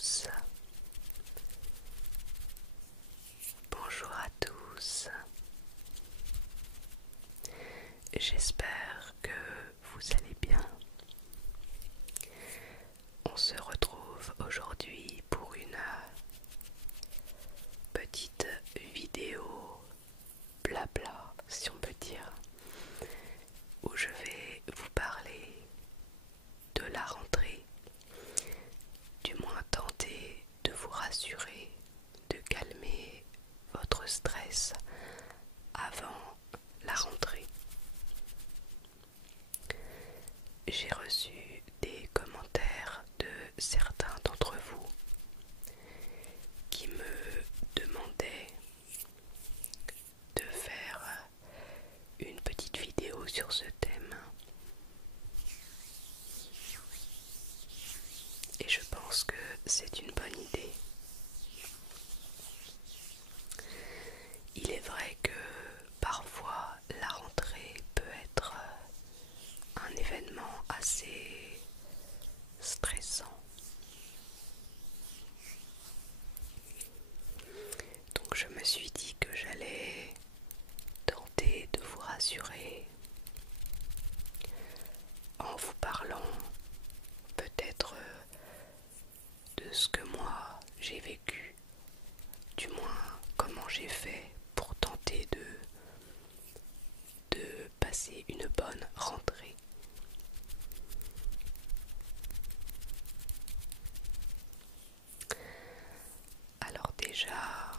tous, bonjour à tous, j'espère que vous allez bien. On se retrouve aujourd'hui pour une petite vidéo blabla, si on peut dire, où je vais vous parler de la rentrée, du moins tenter de vous rassurer, de calmer votre stress avant la rentrée. J'ai reçu des commentaires de certains d'entre vous qui me demandaient de faire une petite vidéo sur ce thème. Et je pense que c'est une bonne idée. Il est vrai que parfois la rentrée peut être un événement assez stressant. Donc je me suis dit que j'allais tenter de vous rassurer en vous parlant peut-être de ce que moi j'ai vécu, du moins comment j'ai fait pour tenter de passer une bonne rentrée. Alors déjà,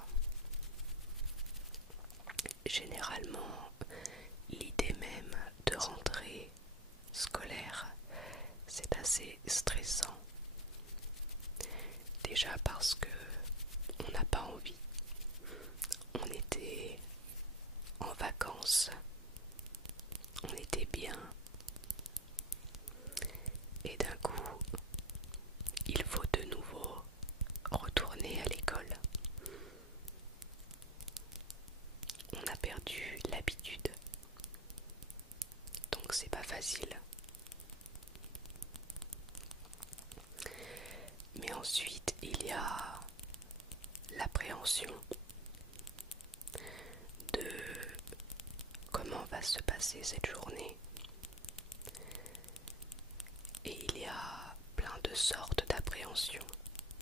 généralement, l'idée même de rentrée scolaire, c'est assez stressant. Déjà parce que on n'a pas envie. On était en vacances, on était bien, et d'un coup, il faut de nouveau retourner à l'école. On a perdu l'habitude, donc c'est pas facile. Mais ensuite, il y a l'appréhension de comment va se passer cette journée. Et il y a plein de sortes d'appréhension,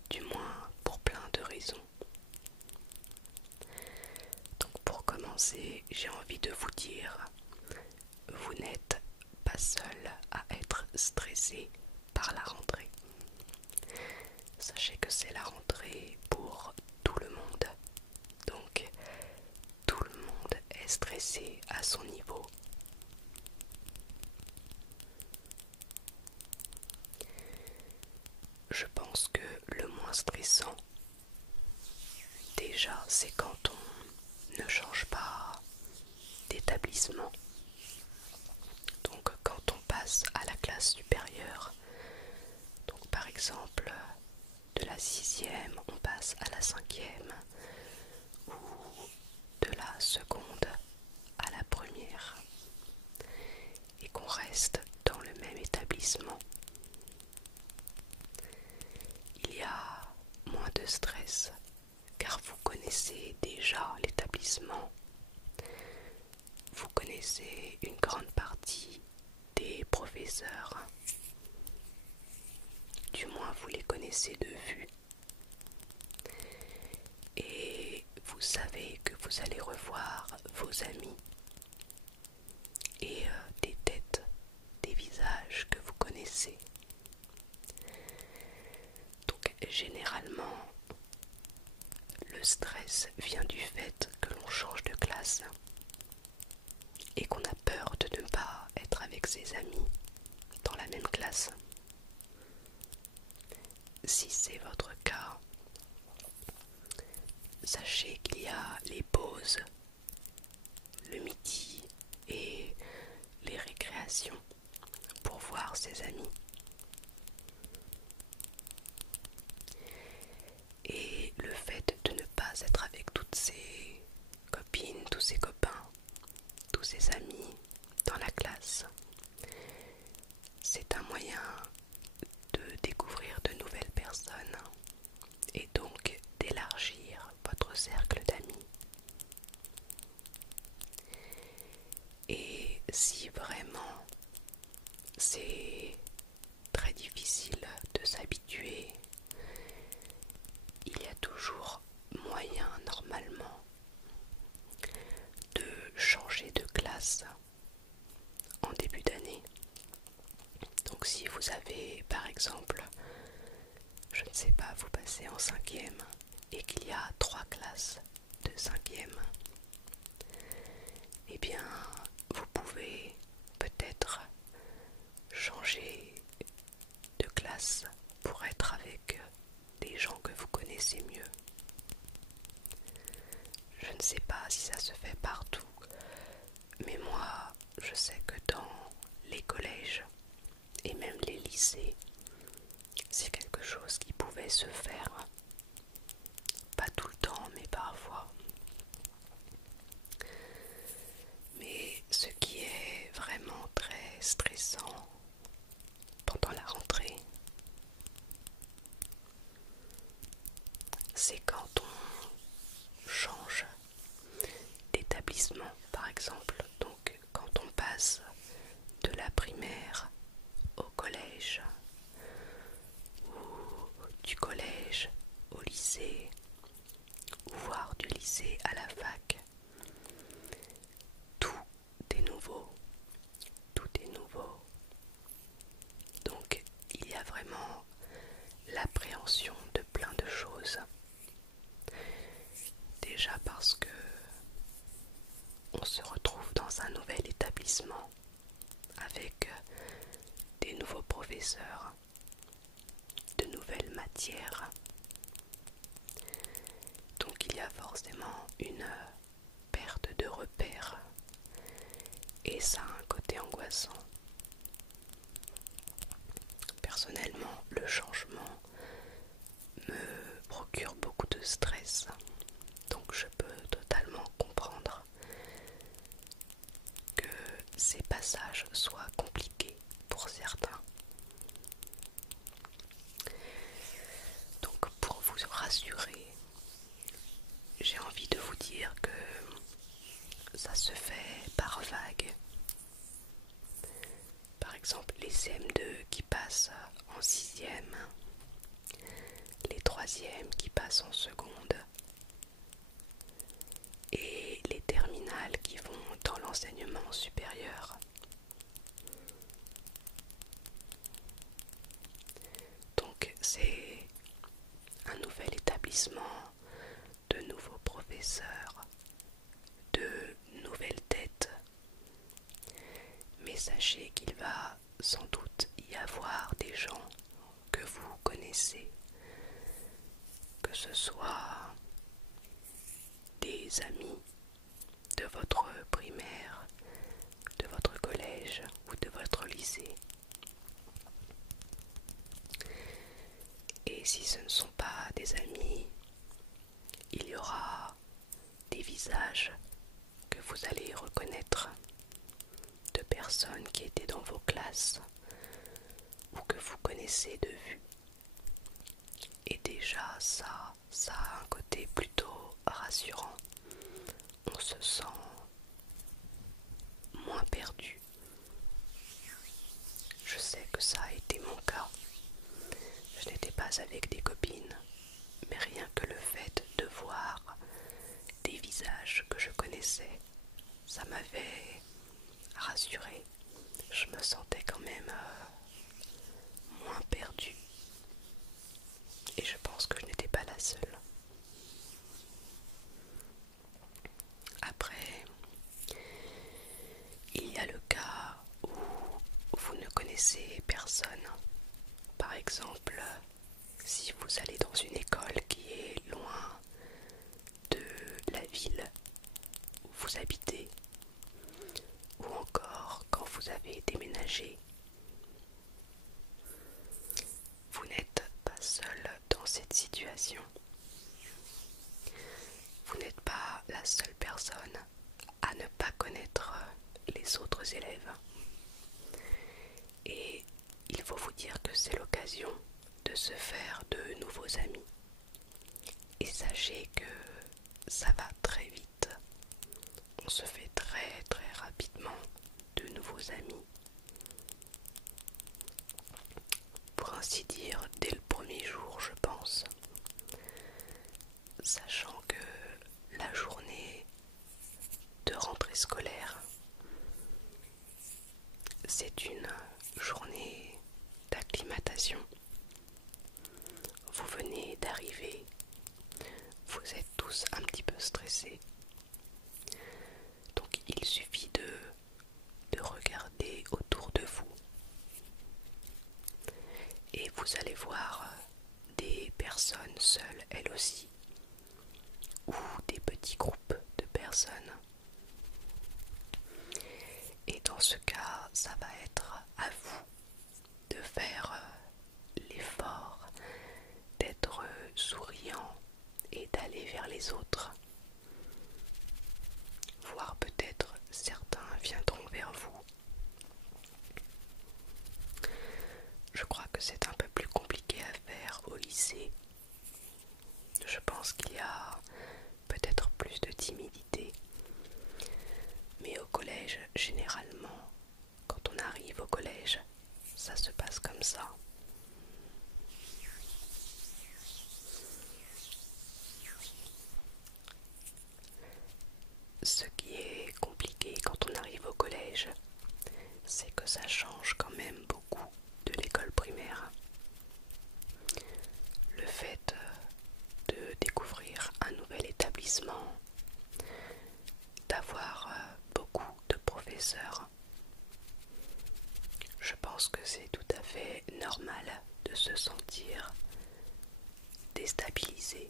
du moins pour plein de raisons. Donc pour commencer, j'ai envie de vous dire, vous n'êtes pas seul à être stressé par la rentrée. Sachez que c'est la rentrée pour tout le monde. Donc tout le monde est stressé à son niveau. Je pense que le moins stressant, déjà, c'est quand on ne change pas d'établissement. Donc quand on passe à la classe supérieure, donc par exemple de la 6e on passe à la 5e, ou de la seconde à la première, et qu'on reste dans le même établissement, il y a moins de stress car vous connaissez déjà l'établissement, vous connaissez une grande partie des professeurs, du moins vous les connaissez de vue, et vous savez que vous allez revoir vos amis et des têtes, des visages que vous connaissez. Donc généralement, le stress vient du fait que l'on change de classe et qu'on a peur de ne pas être avec ses amis dans la même classe. Si c'est votre cas, sachez qu'il y a les pauses, le midi et les récréations pour voir ses amis. Et le fait de ne pas être avec toutes ses copines, tous ses copains, tous ses amis dans la classe, c'est un moyen de découvrir de nouvelles personnes c'est très difficile de s'habituer. Il y a toujours moyen normalement de changer de classe en début d'année. Donc si vous avez par exemple, je ne sais pas, vous passez en cinquième et qu'il y a 3 classes de cinquième, eh bien vous pouvez peut-être changer de classe pour être avec des gens que vous connaissez mieux. Je ne sais pas si ça se fait partout, mais moi je sais que dans les collèges et même les lycées, c'est quelque chose qui pouvait se faire. Pas tout le temps, mais parfois. Mais ce qui est vraiment très stressant pendant la rentrée, c'est quand on change d'établissement, par exemple. Donc quand on passe de la primaire au collège, ou du collège au lycée, ou voire du lycée à la fac, tout est nouveau, tout est nouveau. Donc il y a vraiment l'appréhension de plein de choses. Déjà parce que on se retrouve dans un nouvel établissement avec des nouveaux professeurs, de nouvelles matières. Donc il y a forcément une perte de repères et ça a un côté angoissant. Personnellement, le changement me procure beaucoup de stress, donc je peux totalement comprendre que ces passages soient compliqués pour certains. Donc pour vous rassurer, j'ai envie de vous dire que ça se fait par vague. Par exemple, les CM2 qui passent en 6e, les 3e qui passent en seconde, et les terminales qui vont dans l'enseignement supérieur. Donc c'est un nouvel établissement, de nouveaux professeurs, de nouvelles têtes. Mais sachez qu'il va sans doute y avoir des gens que vous connaissez, que ce soit des amis de votre primaire, de votre collège ou de votre lycée. Et si ce ne sont pas des amis, il y aura des visages que vous allez reconnaître, de personnes qui étaient dans vos classes ou que vous connaissez de vue. Et déjà ça a un côté plutôt rassurant. On se sent moins perdu. Je sais que ça a été mon cas. Je n'étais pas avec des copines, mais rien que le fait de voir des visages que je connaissais, ça m'avait rassurée. Je me sentais quand même moins perdue. Et je pense que je n'étais pas la seule. Après, il y a le cas où vous ne connaissez personne. Par exemple, si vous allez dans une école qui est loin de la ville où vous habitez, ou encore quand vous avez déménagé, vous n'êtes pas seul dans cette situation. Vous n'êtes pas la seule personne à ne pas connaître les autres élèves. Et il faut vous dire que c'est l'occasion de se faire de nouveaux amis. Et sachez que ça va très vite. On se fait très rapidement de nouveaux amis. ainsi dire dès le premier jour, je pense, sachant que la journée de rentrée scolaire, c'est une journée d'acclimatation. Vous venez d'arriver, vous êtes tous un petit peu stressés, donc il suffit de regarder autour de vous et vous allez voir des personnes seules elles aussi, ou des petits groupes de personnes. Et dans ce cas, ça va être à vous de faire l'effort d'être souriant et d'aller vers les autres. Voire peut-être certains viendront vers vous. Je crois que c'est un peu plus compliqué à faire au lycée. Je pense qu'il y a peut-être plus de timidité. Mais au collège, généralement, quand on arrive au collège, ça se passe comme ça. Ce qui est compliqué quand on arrive au collège, c'est que ça change quand même beaucoup de l'école primaire. Le fait de découvrir un nouvel établissement, d'avoir beaucoup de professeurs, je pense que c'est tout à fait normal de se sentir déstabilisé.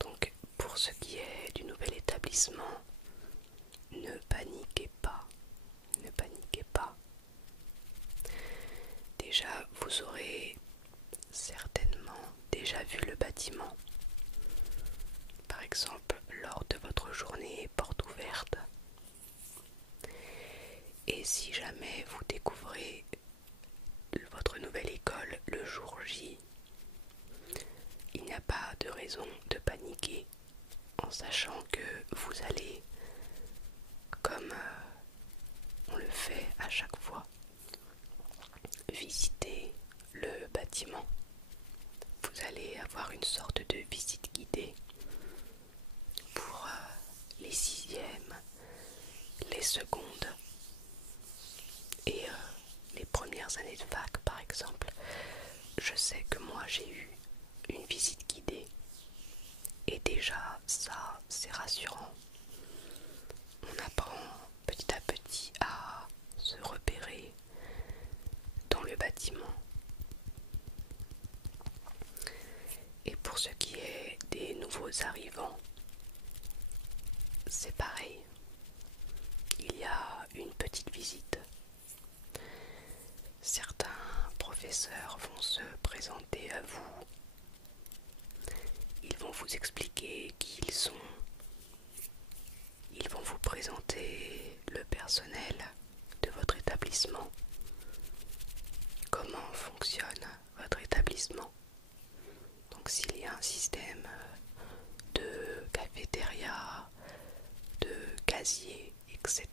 Donc pour ce qui est du nouvel établissement, ne paniquez pas, ne paniquez pas. Déjà, vous aurez certainement déjà vu le bâtiment. Par exemple, lors de votre journée porte ouverte. Et si jamais vous découvrez votre nouvelle école le jour J, il n'y a pas de raison de paniquer en sachant que vous allez, comme on le fait à chaque fois, visiter le bâtiment. Vous allez avoir une sorte de visite guidée pour les sixièmes, les secondes et les premières années de fac par exemple. Je sais que moi j'ai eu une visite guidée et déjà ça c'est rassurant. On apprend petit à petit à se repérer dans le bâtiment. Et pour ce qui est des nouveaux arrivants, c'est pareil. Il y a une petite visite. Certains professeurs vont se présenter à vous. Ils vont vous expliquer qui ils sont. Ils vont vous présenter le personnel de votre établissement. Comment fonctionne votre établissement. Donc s'il y a un système de cafétéria, de casier, etc.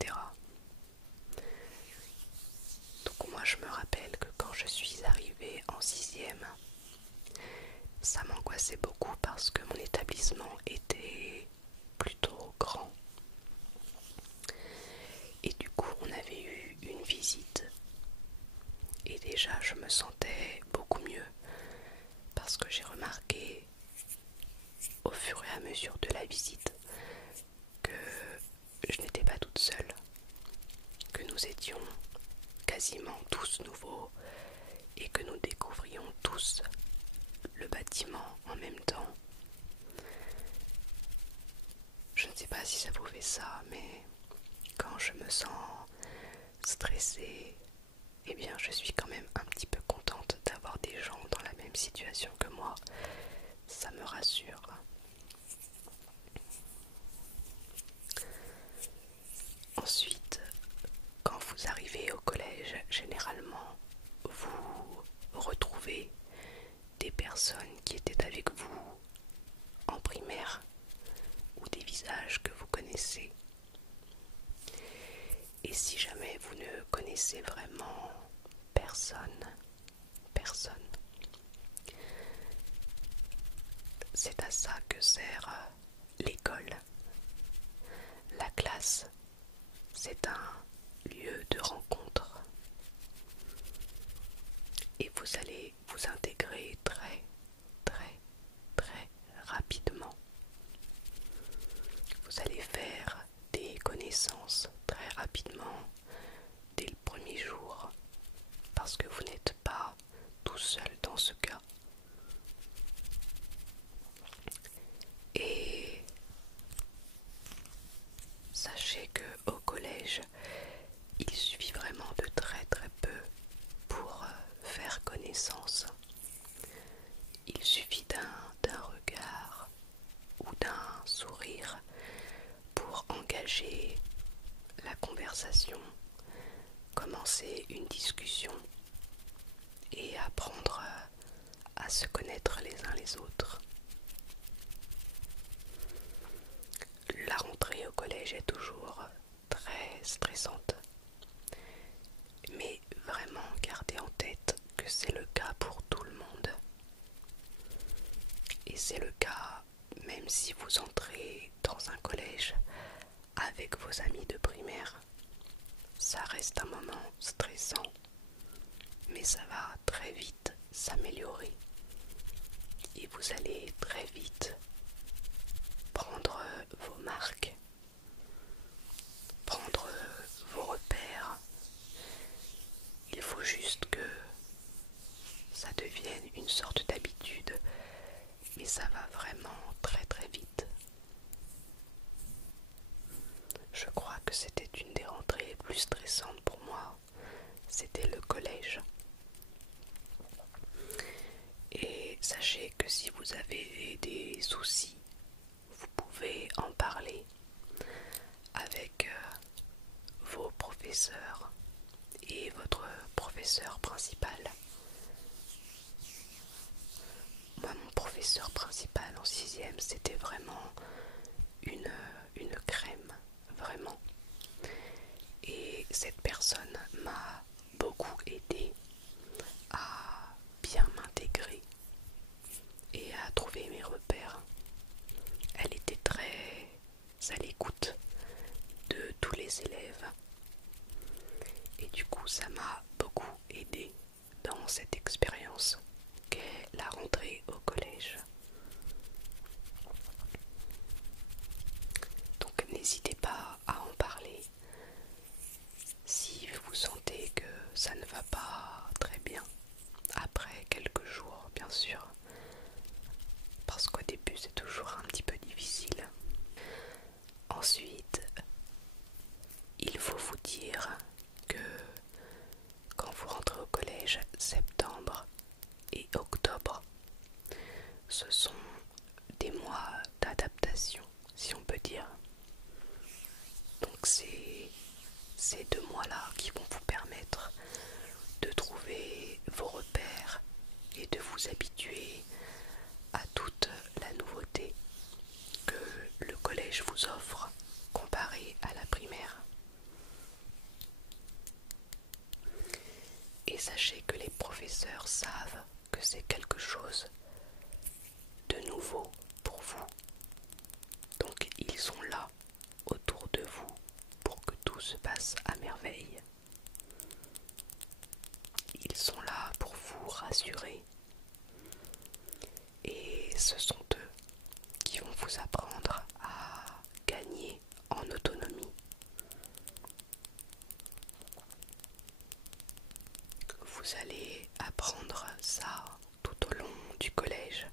Donc moi je me rappelle que quand je suis arrivée en sixième, ça m'angoissait beaucoup parce que mon établissement était plutôt grand. Et du coup on avait eu une visite. Et déjà je me sentais beaucoup mieux parce que j'ai remarqué au fur et à mesure de la visite que je n'étais pas toute seule, que nous étions quasiment tous nouveaux et que nous découvrions tous le bâtiment en même temps. Je ne sais pas si ça vous fait ça, mais quand je me sens stressée, eh bien je suis quand même un petit peu contente d'avoir des gens dans la même situation que moi. Ça me rassure. Ensuite, quand vous arrivez au collège, généralement, vous retrouvez des personnes qui étaient avec vous en primaire ou des visages que vous connaissez. Et si jamais vous ne connaissez vraiment personne, c'est à ça que sert l'école. La classe, c'est un lieu de rencontre et vous allez vous intégrer très très rapidement. Vous allez faire des connaissances très rapidement dès le premier jour parce que vous n'êtes pas tout seul dans ce cas. Et sachez que au collège, il suffit vraiment de très peu pour faire connaissance. Il suffit d'un regard ou d'un sourire pour engager la conversation, commencer une discussion et apprendre à se connaître les uns les autres. La rentrée au collège est toujours très stressante, mais vraiment gardez en tête que c'est le cas pour tout le monde. Et c'est le cas même si vous entrez dans un collège avec vos amis de primaire. Ça reste un moment stressant, mais ça va très vite s'améliorer. Et vous allez très vite prendre vos marques, prendre vos repères. Il faut juste que ça devienne une sorte d'habitude, mais ça va vraiment très vite. Je crois que c'était une des rentrées les plus stressantes pour moi, c'était le collège. Et sachez que si vous avez des soucis, vous pouvez en parler avec vos professeurs et votre professeur principal. Moi, mon professeur principal en 6e, c'était vraiment une crème, vraiment. Et cette personne m'a beaucoup aidé à bien m'intégrer et à trouver mes repères. Elle était très à l'écoute de tous les élèves et du coup ça m'a beaucoup aidé dans cette expérience qu'est la rentrée au collège. Donc n'hésitez pas à en parler si vous sentez que ça ne va pas très bien, après quelques jours bien sûr, parce qu'au début c'est toujours un petit peu difficile. Ensuite, il faut vous dire que quand vous rentrez au collège, septembre et octobre, ce sont des mois d'adaptation, si on peut dire. Donc c'est ces 2 mois-là qui vont vous permettre de trouver vos repères et de vous habituer à toute la nouveauté que le collège vous offre comparé à la primaire. Et sachez que les professeurs savent que c'est quelque chose de nouveau pour vous. Donc ils sont là autour de vous pour que tout se passe à merveille. Ils sont là pour vous rassurer. Et ce sont eux qui vont vous apprendre à gagner en autonomie. Vous allez apprendre ça tout au long du collège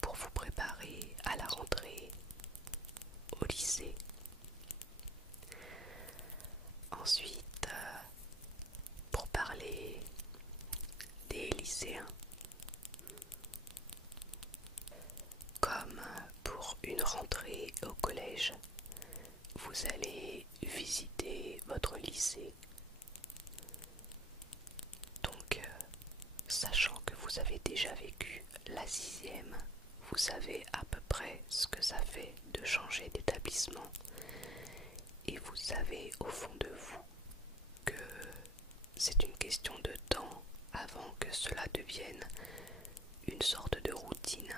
pour vous préparer à la rentrée au lycée. Ensuite, pour parler des lycéens, comme pour une rentrée au collège, vous allez visiter votre lycée. Donc, sachant que vous avez déjà vécu la 6e, vous savez à peu près ce que ça fait de changer d'établissement. Et vous savez au fond de vous c'est une question de temps avant que cela devienne une sorte de routine.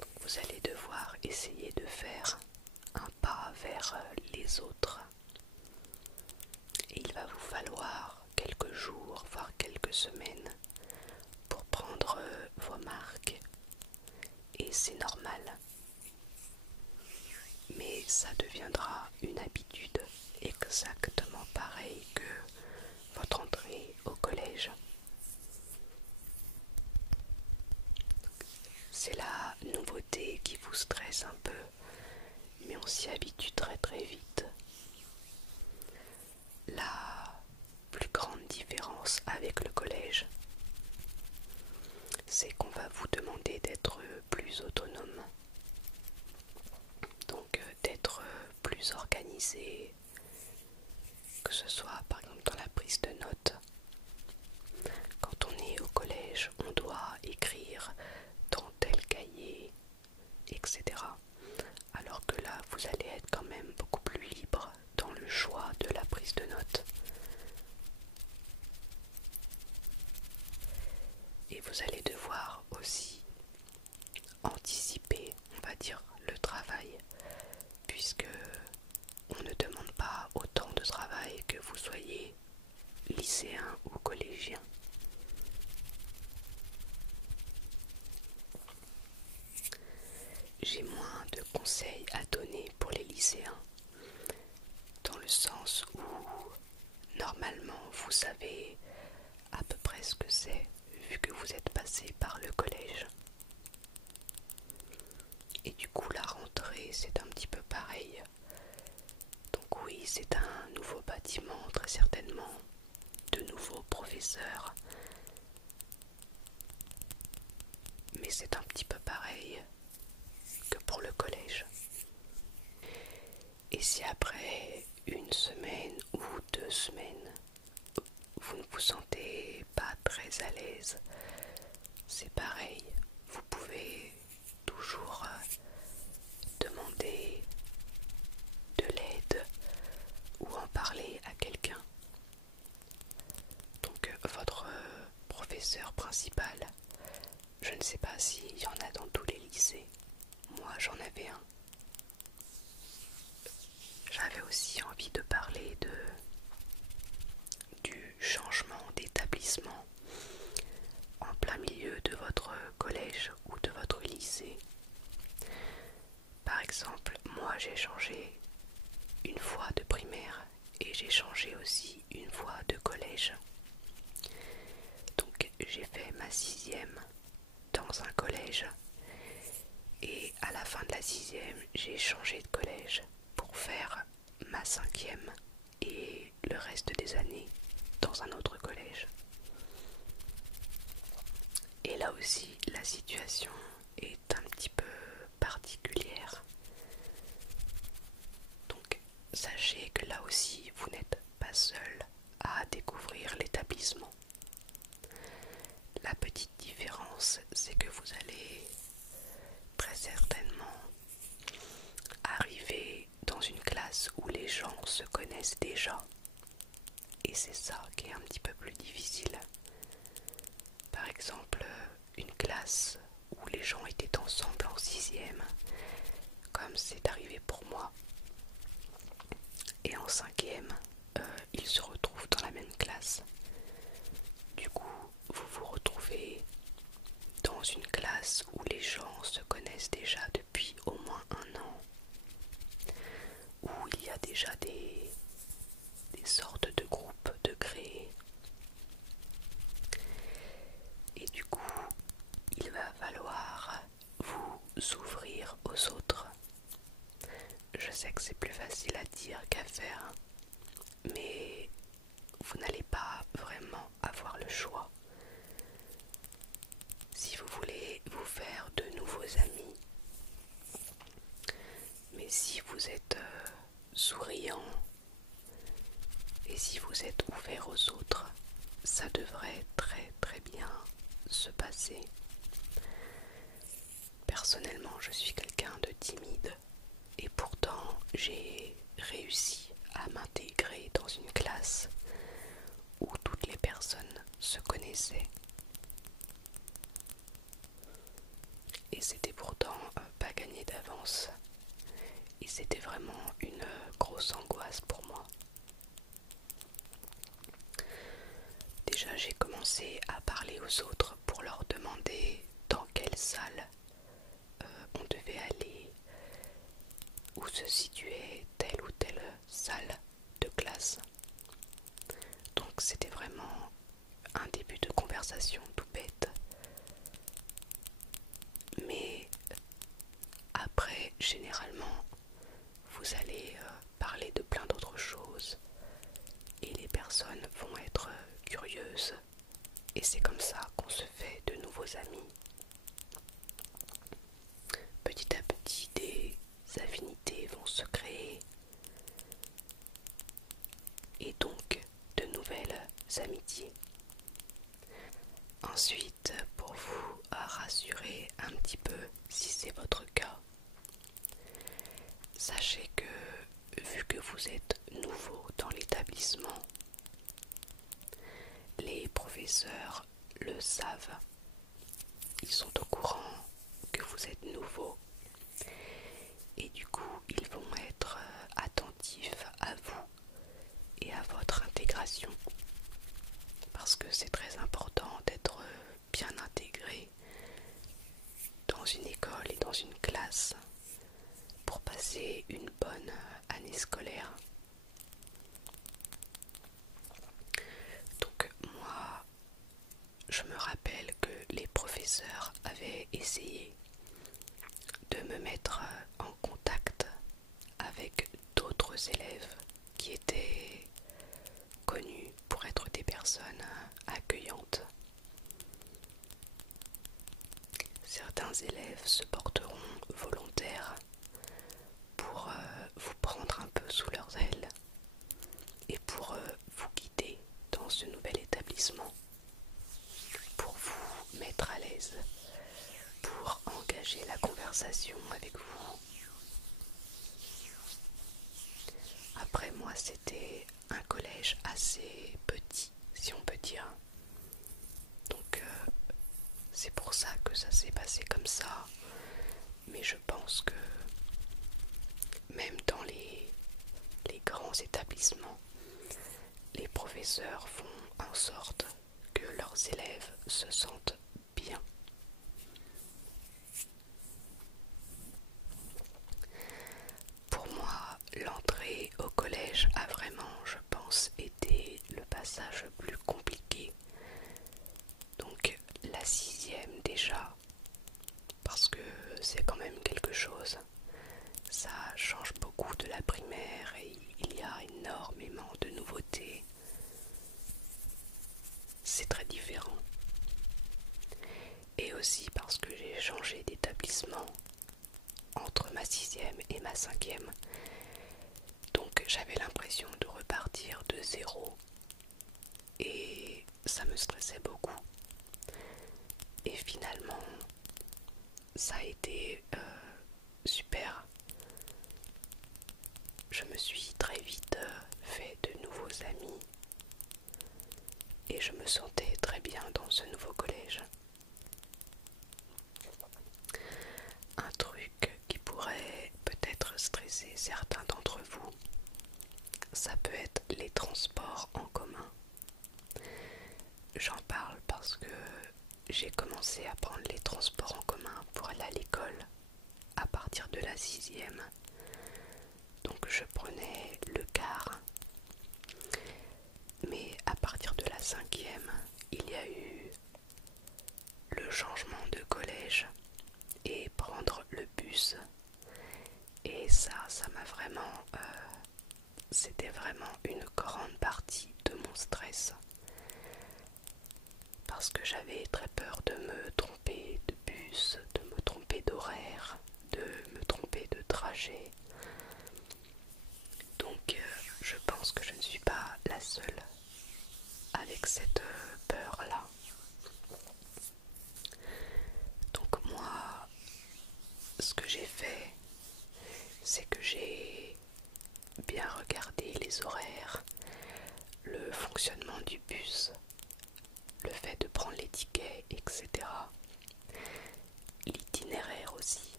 Donc vous allez devoir essayer de faire un pas vers les autres. Et il va vous falloir quelques jours, voire quelques semaines pour prendre vos marques. Et c'est normal. Mais ça deviendra une habitude exactement pareille que votre entrée au collège. C'est la nouveauté qui vous stresse un peu, mais on s'y habitue très très vite. La plus grande différence avec le collège, c'est qu'on va vous demander d'être plus autonome, donc d'être plus organisé, que ce soit par exemple dans la prise de notes. Quand on est au collège, on doit écrire dans tel cahier, etc. Alors que là, vous allez être quand même beaucoup plus libre dans le choix de la prise de notes. Et vous allez devoir aussi anticiper, on va dire, le travail, puisque on ne demande pas autant de travail que vous soyez lycéen ou collégien. J'ai moins de conseils à donner pour les lycéens, dans le sens où normalement vous savez à peu près ce que c'est, vu que vous êtes passé par le collège. Et du coup la rentrée c'est un petit peu pareil. Donc oui, c'est un nouveau bâtiment très certainement, de nouveaux professeurs, mais c'est un petit peu pareil que pour le collège. Et si après une semaine ou 2 semaines, vous ne vous sentez pas très à l'aise, c'est pareil, vous pouvez toujours demander de l'aide ou en parler à quelqu'un. Donc votre professeur principal, je ne sais pas s'il y en a dans tous les lycées, moi j'en avais un. J'avais aussi envie de parler du changement d'établissement en plein milieu de votre collège ou de votre lycée. Par exemple, moi j'ai changé une fois de primaire et j'ai changé aussi une fois de collège. Donc j'ai fait ma 6e dans un collège et à la fin de la 6e j'ai changé de collège pour faire ma 5e et le reste des années dans un autre collège. Et là aussi la situation est un petit peu particulière. Donc sachez que là aussi vous n'êtes pas seul à découvrir l'établissement. La petite différence, c'est que vous allez très certainement arriver dans une classe où les gens se connaissent déjà. Et c'est ça qui est un petit peu plus difficile. Par exemple, une classe où les gens étaient ensemble en 6e, comme c'est arrivé pour moi. Et en 5e, ils se retrouvent dans la même classe. Du coup, vous vous retrouvez dans une classe où les gens se connaissent déjà depuis au moins 1 an, où il y a déjà des sortes de groupes de créés. Et du coup, il va falloir vous ouvrir aux autres. Je sais que c'est plus facile à dire qu'à faire, mais vous n'allez pas vraiment avoir le choix. Si vous voulez vous faire de nouveaux amis, mais si vous êtes souriant et si vous êtes ouvert aux autres, ça devrait très très bien se passer. Personnellement, je suis quelqu'un de timide et pourtant j'ai réussi à m'intégrer dans une classe où toutes les personnes se connaissaient. Et c'était pourtant pas gagné d'avance. Et c'était vraiment une grosse angoisse pour moi. Déjà, j'ai commencé à parler aux autres pour leur demander dans quelle salle on devait aller, où se situait telle ou telle salle de classe. Donc c'était vraiment un début de conversation tout bête. Mais après, généralement, vous allez parler de plein d'autres choses et les personnes vont être curieuses. Et c'est comme ça qu'on se fait de nouveaux amis. Petit à petit, des affinités vont se créer et donc de nouvelles amitiés. Ensuite, pour vous rassurer un petit peu si c'est votre cas, sachez que vu que vous êtes nouveau dans l'établissement, les professeurs le savent. Ils sont au courant que vous êtes nouveau et du coup ils vont être attentifs à vous et à votre intégration parce que c'est très important d'être bien intégré dans une école et dans une classe pour passer une bonne année scolaire. Donc moi, je me rappelle que les professeurs avaient essayé de me mettre en contact avec d'autres élèves qui étaient connus pour être des personnes accueillantes. Certains élèves se porteront volontaires pour vous prendre un peu sous leurs ailes et pour vous guider dans ce nouvel établissement, pour vous mettre à l'aise, pour engager la conversation avec vous. Après moi, c'était un collège assez petit, si on peut dire. Donc c'est pour ça que ça s'est passé comme ça. Mais je pense que même dans les grands établissements, les professeurs font en sorte que leurs élèves se sentent bien. Pour moi, l'entrée au collège a vraiment, je pense, été le passage le plus compliqué. Donc la sixième déjà, parce que c'est quand même quelque chose. Ça change beaucoup de la primaire et il y a énormément de nouveautés. C'est très différent. Et aussi parce que j'ai changé d'établissement entre ma sixième et ma cinquième. Donc j'avais l'impression de repartir de zéro et ça me stressait beaucoup. Et finalement, ça a été super. Je me suis très vite fait de nouveaux amis et je me sentais très bien dans ce nouveau collège. Un truc qui pourrait peut-être stresser certains d'entre vous, ça peut être les transports en commun. J'en parle parce que j'ai commencé à prendre les transports en commun pour aller à l'école à partir de la sixième. Donc je prenais le car. Mais à partir de la cinquième, il y a eu le changement de collège et prendre le bus. Et ça m'a vraiment... c'était vraiment une grande partie de mon stress. Parce que j'avais très peur de me tromper de bus, de me tromper d'horaire, de me tromper de trajet. Donc je pense que je ne suis pas la seule avec cette peur-là. Donc moi, ce que j'ai fait, c'est que j'ai bien regarder les horaires, le fonctionnement du bus, le fait de prendre les tickets, etc. L'itinéraire aussi.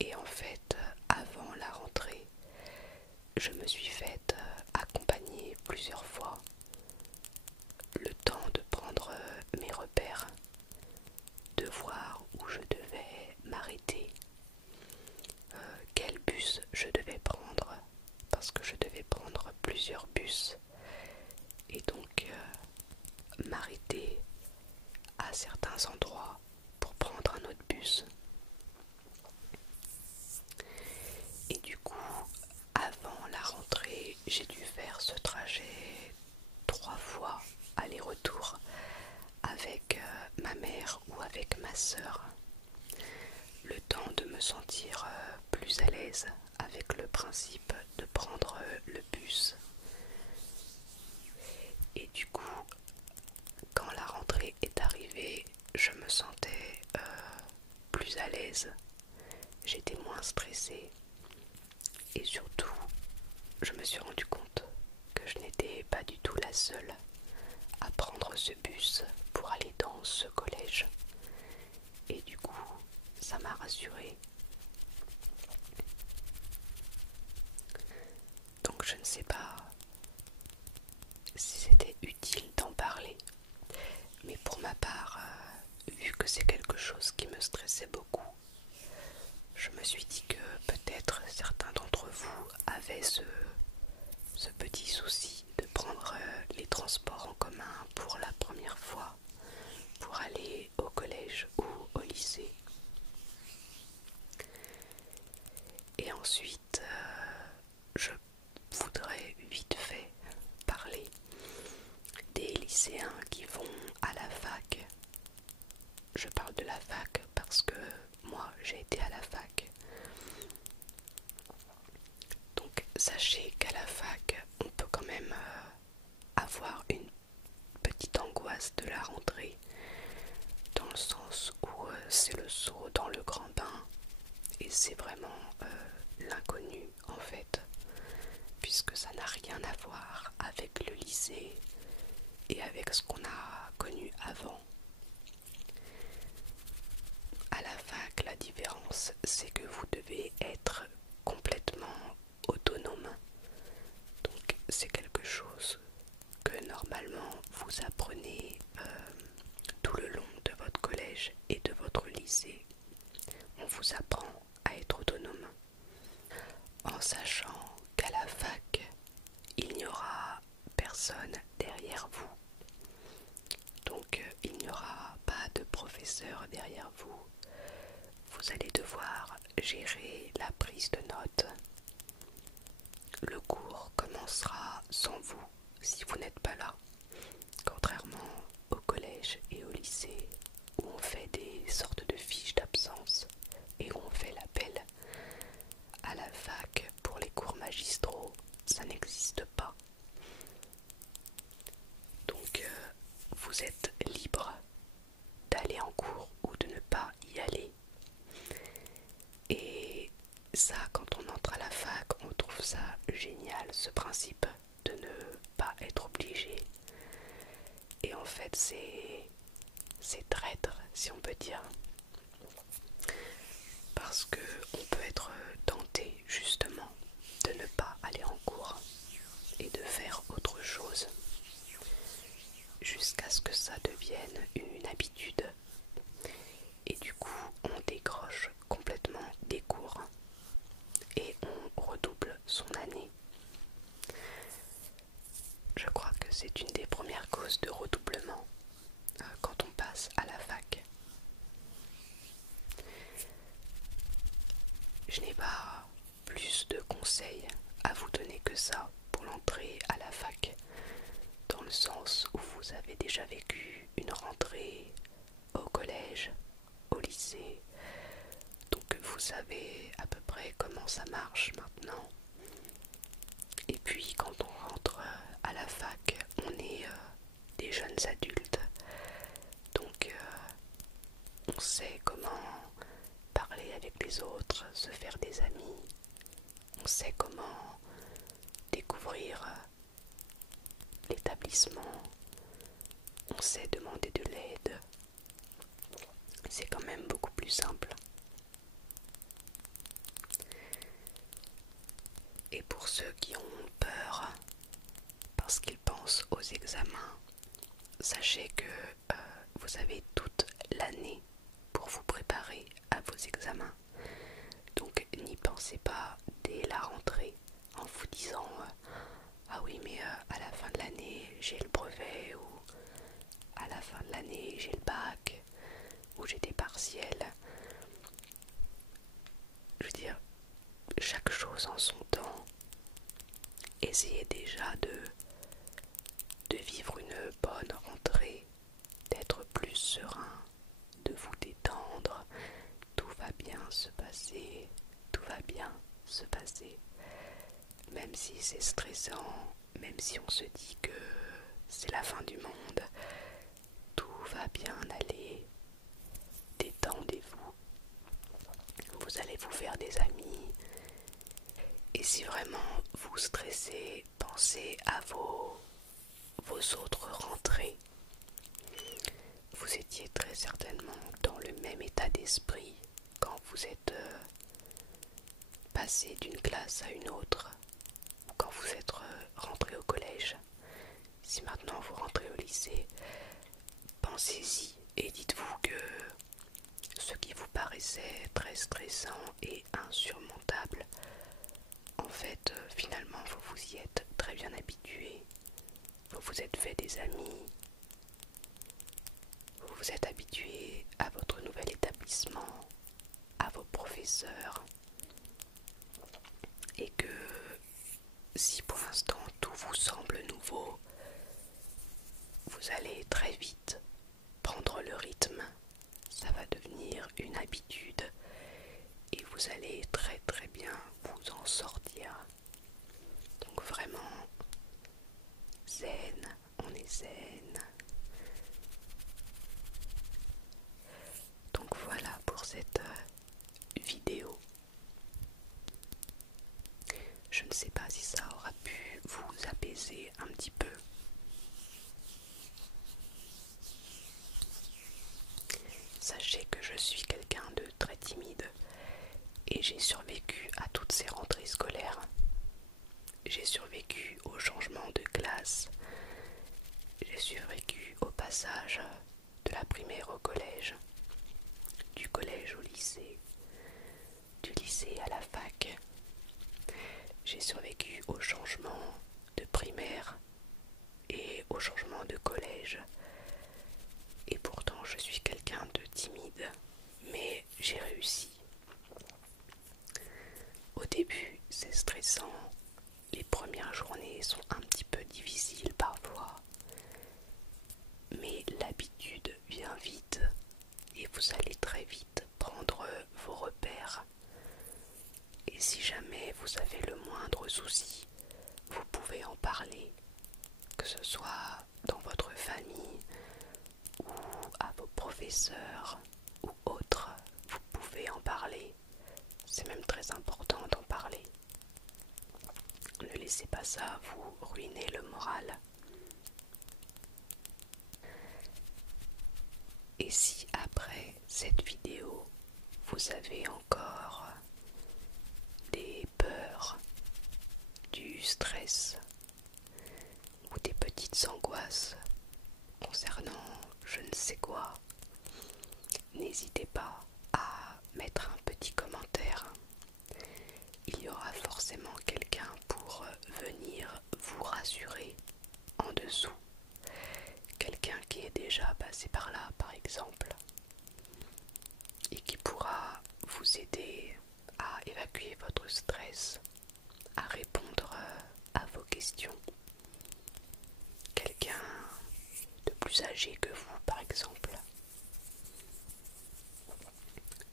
Et en fait, avant la rentrée, je me suis faite accompagner plusieurs fois, le temps de prendre mes repères, de voir où je devais m'arrêter, quel bus je devais prendre, parce que je devais prendre plusieurs bus, et donc m'arrêter à certains endroits pour prendre un autre bus. Et du coup, avant la rentrée, j'ai dû faire ce trajet 3 fois aller-retour avec ma mère ou avec ma sœur, le temps de me sentir plus à l'aise avec le principe de prendre le bus. Et du coup, quand la rentrée est arrivée, je me sentais plus à l'aise, j'étais moins stressée et surtout, je me suis rendu compte que je n'étais pas du tout la seule à prendre ce bus pour aller dans ce collège. Et du coup, ça m'a rassurée. Donc je ne sais pas si c'était utile d'en parler, mais pour ma part, vu que c'est quelque chose qui me stressait beaucoup, je me suis dit que peut-être certains d'entre vous avaient ce petit souci de prendre les transports en commun pour la première fois, pour aller au collège ou au lycée. Et ensuite, je voudrais vite fait parler des lycéens qui vont à la fac. Je parle de la fac parce que moi j'ai été à la fac. Donc sachez qu'à la fac, on peut quand même avoir une petite angoisse de la rentrée, dans le sens où c'est le saut dans le grand bain et c'est vraiment l'inconnu en fait, puisque ça n'a rien à voir avec le lycée et avec ce qu'on a connu avant. À la fac, la différence, c'est que vous devez être complètement autonome. Donc c'est quelque chose que normalement vous apprenez tout le long de votre collège et de votre lycée. On vous apprend à être autonome, en sachant qu'à la fac, il n'y aura personne derrière vous. Donc il n'y aura pas de professeur derrière vous. Vous allez devoir gérer la prise de notes. Le cours commencera sans vous si vous n'êtes pas là, contrairement au collège et au lycée où on fait des sortes de fiches d'absence et où on fait l'appel. À la fac, pour les cours magistraux, ça n'existe pas. Donc vous êtes libre d'aller en cours ou de ne pas y aller. Et ça, quand on entre à la fac, on trouve ça génial, ce principe de ne pas être obligé. Et en fait, c'est traître, si on peut dire. Parce que on peut être tenté, justement, de ne pas aller en cours et de faire autre chose, jusqu'à ce que ça devienne une habitude. Et du coup, on décroche complètement des cours et on redouble son année. Je crois que c'est une des premières causes de redoublement quand on passe à la fac. Je n'ai pas plus de conseils à vous donner que ça pour l'entrée à la fac, dans le sens où vous avez déjà vécu une rentrée au collège, au lycée, donc vous savez à peu près comment ça marche maintenant. Et puis quand on rentre à la fac, on est des jeunes adultes, donc on sait comment parler avec les autres, se faire des amis, on sait comment découvrir l'établissement, on sait demander de l'aide. C'est quand même beaucoup plus simple. Et pour ceux qui ont peur parce qu'ils pensent aux examens, sachez que vous avez toute l'année pour vous préparer à vos examens. Donc n'y pensez pas dès la rentrée en vous disant ah oui mais à la fin de l'année j'ai le brevet, ou à la fin de l'année j'ai le bac, ou j'ai des partiels. Je veux dire, chaque chose en son temps. Essayez déjà de vivre une bonne rentrée, d'être plus serein, de vous détendre. Tout va bien se passer, tout va bien se passer. Même si c'est stressant, même si on se dit que c'est la fin du monde, tout va bien aller. Détendez-vous. Vous allez vous faire des amis. Et si vraiment vous stressez, pensez à vos autres rentrées. Vous étiez très certainement dans le même état d'esprit quand vous êtes passé d'une classe à une autre, ou quand vous êtes rentré au collège. Si maintenant vous rentrez au lycée, pensez-y et dites-vous que ce qui vous paraissait très stressant et insurmontable, en fait, finalement, vous vous y êtes très bien habitué. Vous vous êtes fait des amis. Vous vous êtes habitué à votre nouvel établissement, à vos professeurs. Et que si pour l'instant tout vous semble nouveau, vous allez très vite prendre le rythme. Ça va devenir une habitude et vous allez très très bien vous en sortir. Donc vraiment, zen, on est zen. Donc voilà pour cette vidéo. Je ne sais pas si ça aura pu vous apaiser un petit peu. Sachez que je suis quelqu'un de très timide et j'ai survécu à toutes ces rentrées scolaires. J'ai survécu au changement de classe. J'ai survécu au passage de la primaire au collège, du collège au lycée, du lycée à la fac. J'ai survécu au changement de primaire et au changement de collège. Et pourtant je suis quelqu'un de timide, mais j'ai réussi. Au début c'est stressant, les premières journées sont un petit peu difficiles parfois, mais l'habitude vient vite et vous allez très vite prendre vos repères. Et si jamais vous avez le moindre souci, vous pouvez en parler, que ce soit dans votre famille ou à vos professeurs ou autres. Vous pouvez en parler, c'est même très important d'en parler. Ne laissez pas ça vous ruiner le moral. Et si après cette vidéo, vous avez encore des peurs, du stress ou des petites angoisses concernant je ne sais quoi, n'hésitez pas à mettre un petit commentaire. Il y aura forcément quelqu'un pour venir vous rassurer en dessous. Quelqu'un qui est déjà passé par là, par exemple, et qui pourra vous aider à évacuer votre stress, à répondre à vos questions. Quelqu'un de plus âgé que vous, par exemple.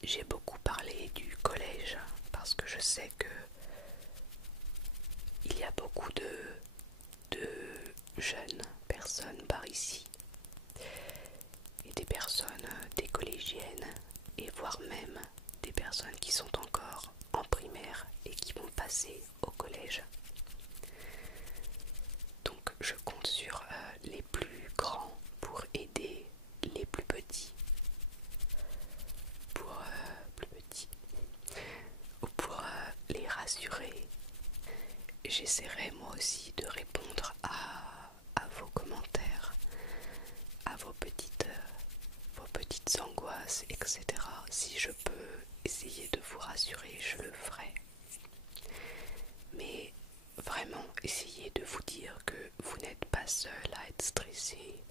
J'ai beaucoup parlé du collège parce que je sais que il y a beaucoup de jeunes personnes par ici et des personnes, des collégiennes et voire même des personnes qui sont encore en primaire et qui vont passer rassurer. J'essaierai moi aussi de répondre à vos commentaires, à vos petites angoisses, etc. Si je peux essayer de vous rassurer, je le ferai. Mais vraiment, essayez de vous dire que vous n'êtes pas seul à être stressé.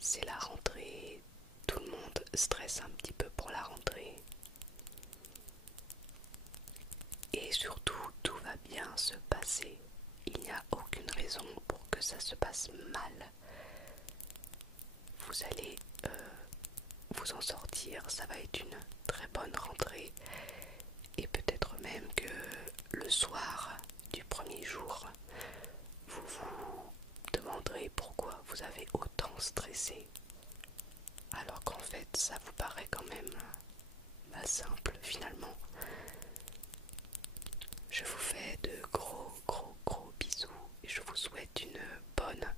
C'est la rentrée, tout le monde stresse un petit peu pour la rentrée. Et surtout, tout va bien se passer. Il n'y a aucune raison pour que ça se passe mal. Vous allez vous en sortir, ça va être une très bonne rentrée. Et peut-être même que le soir du premier jour, vous vous demanderez pourquoi vous avez autant stressé. Alors qu'en fait, ça vous paraît quand même simple finalement. Je vous fais de gros bisous et je vous souhaite une bonne